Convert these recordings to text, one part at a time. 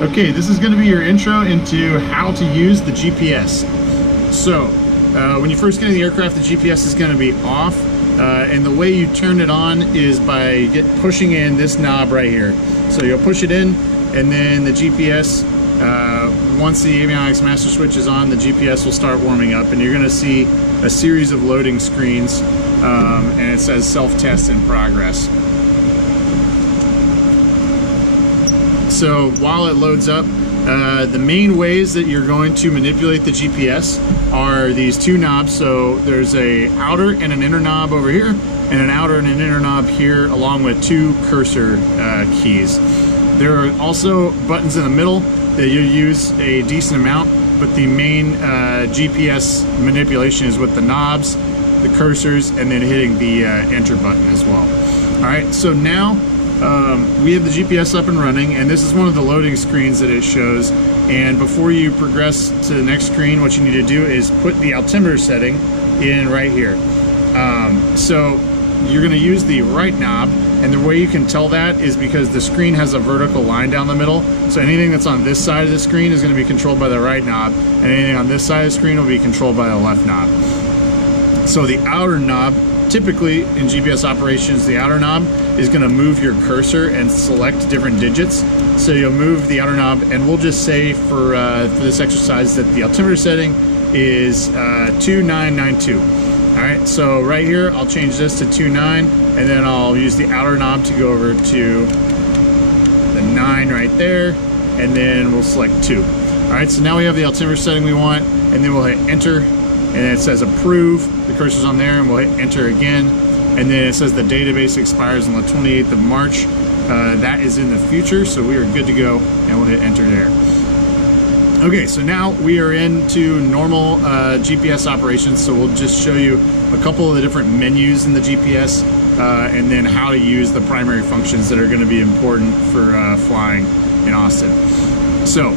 Okay, this is going to be your intro into how to use the GPS. So, when you first get in the aircraft, the GPS is going to be off, and the way you turn it on is by pushing in this knob right here. So you'll push it in, and then the GPS, once the avionics master switch is on, the GPS will start warming up, and you're going to see a series of loading screens, and it says self-test in progress. So while it loads up, the main ways that you're going to manipulate the GPS are these two knobs. So there's a outer and an inner knob over here, and an outer and an inner knob here, along with two cursor keys. There are also buttons in the middle that you use a decent amount, but the main GPS manipulation is with the knobs, the cursors, and then hitting the enter button as well. All right, so now we have the GPS up and running, and this is one of the loading screens that it shows. And before you progress to the next screen, what you need to do is put the altimeter setting in right here. So you're going to use the right knob, and the way you can tell that is because the screen has a vertical line down the middle. So anything that's on this side of the screen is going to be controlled by the right knob, and anything on this side of the screen will be controlled by the left knob. So the outer knob, typically in GPS operations, the outer knob is going to move your cursor and select different digits. So you'll move the outer knob, and we'll just say for this exercise that the altimeter setting is 2992. All right, so right here I'll change this to 29, and then I'll use the outer knob to go over to the 9 right there, and then we'll select 2. All right, so now we have the altimeter setting we want, and then we'll hit enter, and it says approve. The cursor's on there, and we'll hit enter again, and then it says the database expires on the 28th of March. That is in the future, so we are good to go, and we'll hit enter there. Okay, so now we are into normal GPS operations, so we'll just show you a couple of the different menus in the GPS, and then how to use the primary functions that are going to be important for flying in Austin. So,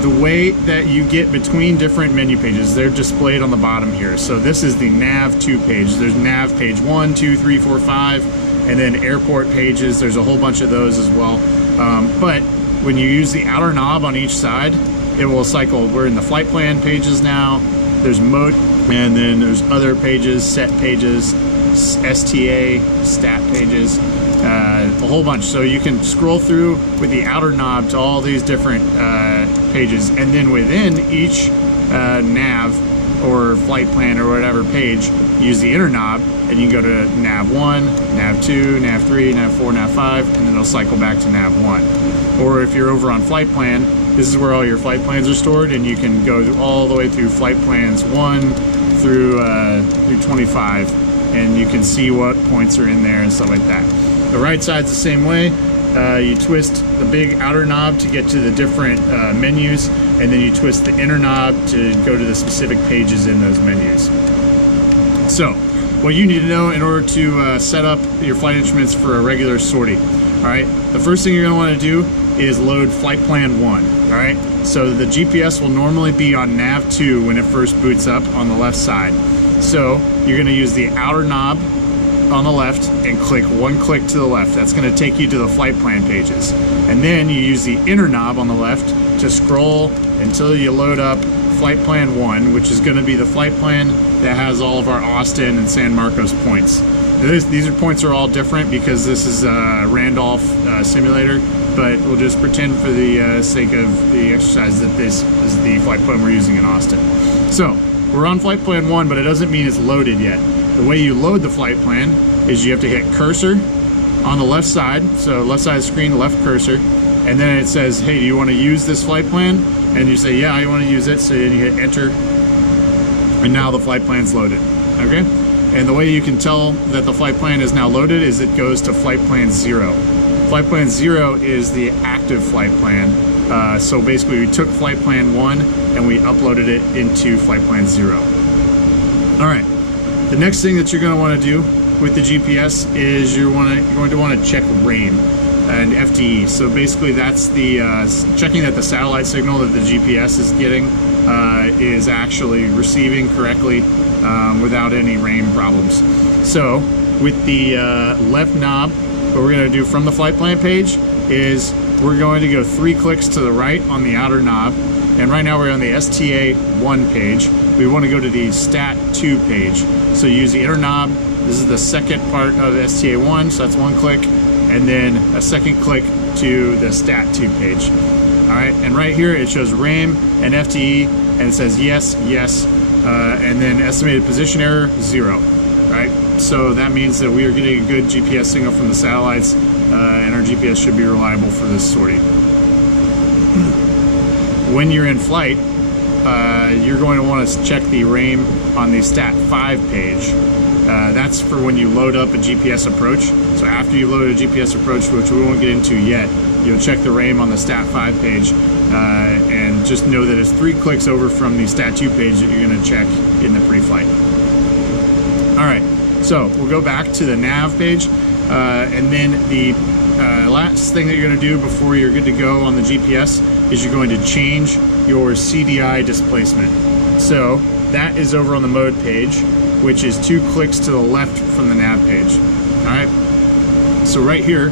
the way that you get between different menu pages, they're displayed on the bottom here. So this is the nav2 page. There's nav page 1, 2, 3, 4, 5, and then airport pages. There's a whole bunch of those as well. But when you use the outer knob on each side, it will cycle. We're in the flight plan pages now. There's mode, and then there's other pages, set pages, STA, stat pages, a whole bunch. So you can scroll through with the outer knob to all these different pages, and then within each nav or flight plan or whatever page, use the inner knob, and you can go to nav 1, nav 2, nav 3, nav 4, nav 5, and then it'll cycle back to nav 1. Or if you're over on flight plan, this is where all your flight plans are stored, and you can go all the way through flight plans 1 through 25, and you can see what points are in there and stuff like that. The right side's the same way. You twist the big outer knob to get to the different menus, and then you twist the inner knob to go to the specific pages in those menus. So, what you need to know in order to set up your flight instruments for a regular sortie. All right, the first thing you're going to want to do is load flight plan 1. All right, so the GPS will normally be on nav 2 when it first boots up on the left side. So you're going to use the outer knob on the left and click one click to the left. That's going to take you to the flight plan pages, and then you use the inner knob on the left to scroll until you load up flight plan 1, which is going to be the flight plan that has all of our Austin and San Marcos points. These points are all different because this is a Randolph simulator, but we'll just pretend for the sake of the exercise that this is the flight plan we're using in Austin. So we're on flight plan 1, but it doesn't mean it's loaded yet. The way you load the flight plan is you have to hit cursor on the left side, so left side of the screen, left cursor, and then it says, hey, do you want to use this flight plan? And you say, yeah, I want to use it, so then you hit enter, and now the flight plan's loaded, okay? And the way you can tell that the flight plan is now loaded is it goes to flight plan 0. Flight plan 0 is the active flight plan. So basically we took flight plan 1 and we uploaded it into flight plan 0. All right. The next thing that you're going to want to do with the GPS is you're going to want to check rain and FTE. So basically that's the checking that the satellite signal that the GPS is getting is actually receiving correctly without any rain problems. So with the left knob, what we're going to do from the flight plan page is we're going to go 3 clicks to the right on the outer knob. And right now we're on the STA1 page. We want to go to the STAT2 page. So use the inner knob. This is the second part of STA1, so that's 1 click. And then a second click to the STAT2 page. All right, and right here it shows RAIM and FTE, and it says yes, yes, and then estimated position error, 0. Right, so that means that we are getting a good GPS signal from the satellites, and our GPS should be reliable for this sortie. When you're in flight, you're going to want to check the RAIM on the STAT5 page. That's for when you load up a GPS approach. So after you load a GPS approach, which we won't get into yet, you'll check the RAIM on the STAT5 page, and just know that it's 3 clicks over from the STAT2 page that you're going to check in the pre-flight. All right, so we'll go back to the nav page, and then the last thing that you're going to do before you're good to go on the GPS is you're going to change your CDI displacement. So that is over on the mode page, which is 2 clicks to the left from the nav page. All right, so right here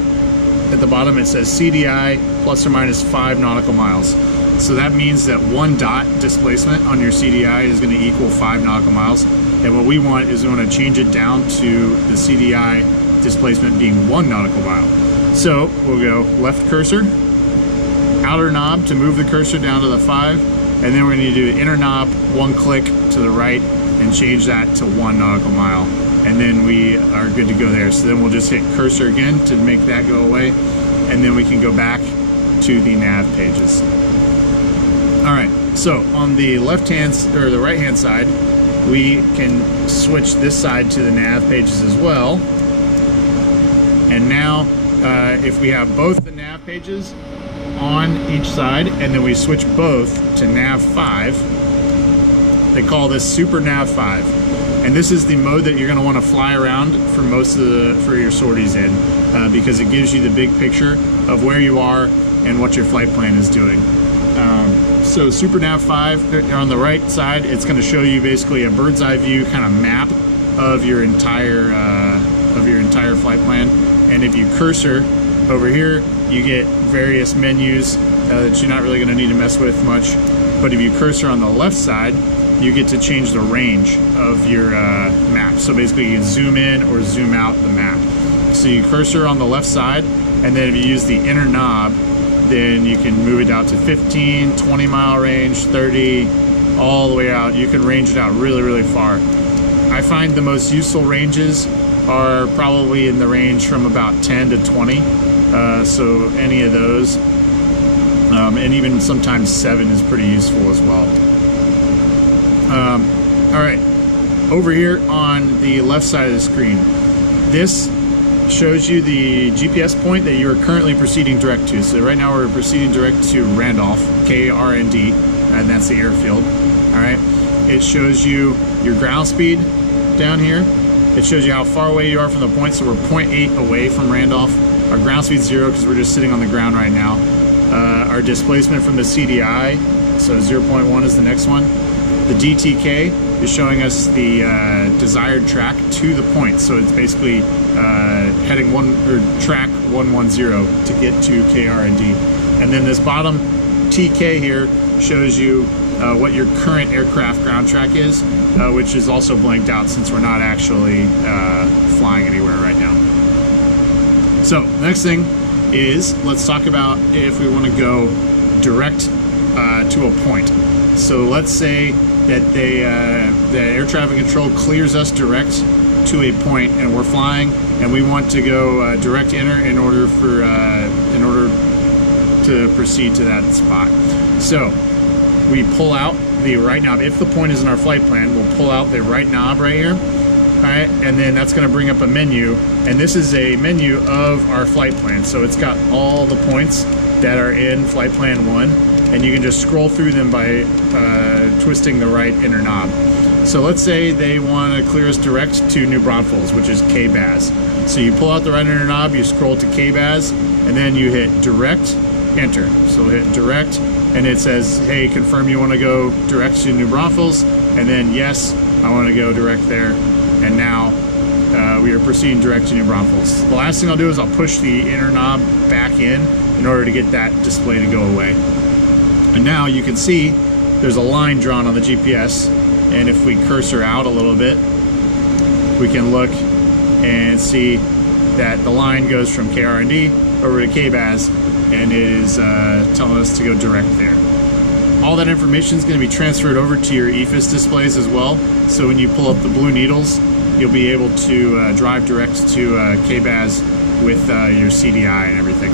at the bottom it says CDI plus or minus 5 nautical miles. So that means that 1 dot displacement on your CDI is going to equal 5 nautical miles. And what we want is we want to change it down to the CDI displacement being 1 nautical mile. So we'll go left cursor, outer knob to move the cursor down to the 5, and then we're going to do inner knob, 1 click to the right, and change that to 1 nautical mile. And then we are good to go there. So then we'll just hit cursor again to make that go away, and then we can go back to the nav pages. All right, so on the left-hand or the right-hand side, we can switch this side to the nav pages as well. And now, if we have both the nav pages on each side, and then we switch both to nav 5, they call this Super Nav 5. And this is the mode that you're going to want to fly around for most of for your sorties in, because it gives you the big picture of where you are and what your flight plan is doing. So Super Nav 5 on the right side, it's going to show you basically a bird's eye view kind of map of your entire flight plan. And if you cursor over here, you get various menus that you're not really going to need to mess with much. But if you cursor on the left side, you get to change the range of your map. So basically you can zoom in or zoom out the map. So you cursor on the left side, and then if you use the inner knob, then you can move it out to 15, 20 mile range, 30, all the way out. You can range it out really, really far. I find the most useful ranges are probably in the range from about 10 to 20. So any of those, and even sometimes 7 is pretty useful as well. All right, over here on the left side of the screen, this shows you the GPS point that you are currently proceeding direct to. So right now we're proceeding direct to Randolph, KRND, and that's the airfield. All right, it shows you your ground speed down here. It shows you how far away you are from the point. So we're 0.8 away from Randolph. Our ground speed's 0 because we're just sitting on the ground right now. Our displacement from the CDI, so 0.1 is the next one. The DTK is showing us the desired track to the point. So it's basically heading track 110 to get to KRND. And then this bottom TK here shows you what your current aircraft ground track is, which is also blanked out since we're not actually flying anywhere right now. So the next thing is, let's talk about if we want to go direct to a point. So let's say that the air traffic control clears us direct to a point, and we're flying, and we want to go direct enter in order to proceed to that spot. So we pull out the right knob. If the point is in our flight plan, we'll pull out the right knob right here. All right, and then that's going to bring up a menu, and this is a menu of our flight plan. So it's got all the points that are in flight plan 1, and you can just scroll through them by twisting the right inner knob. So let's say they want to clear us direct to New Braunfels, which is KBAS. So you pull out the right inner knob, you scroll to KBAS, and then you hit direct, enter. So we'll hit direct, and it says, hey, confirm you want to go direct to New Braunfels, and then yes, I want to go direct there. And now we are proceeding direct to New Braunfels. The last thing I'll do is I'll push the inner knob back in, in order to get that display to go away. And now you can see there's a line drawn on the GPS, and if we cursor out a little bit, we can look and see that the line goes from KRND over to KBAS, and it is telling us to go direct there. All that information is going to be transferred over to your EFIS displays as well, so when you pull up the blue needles, you'll be able to drive direct to KBAS with your CDI and everything.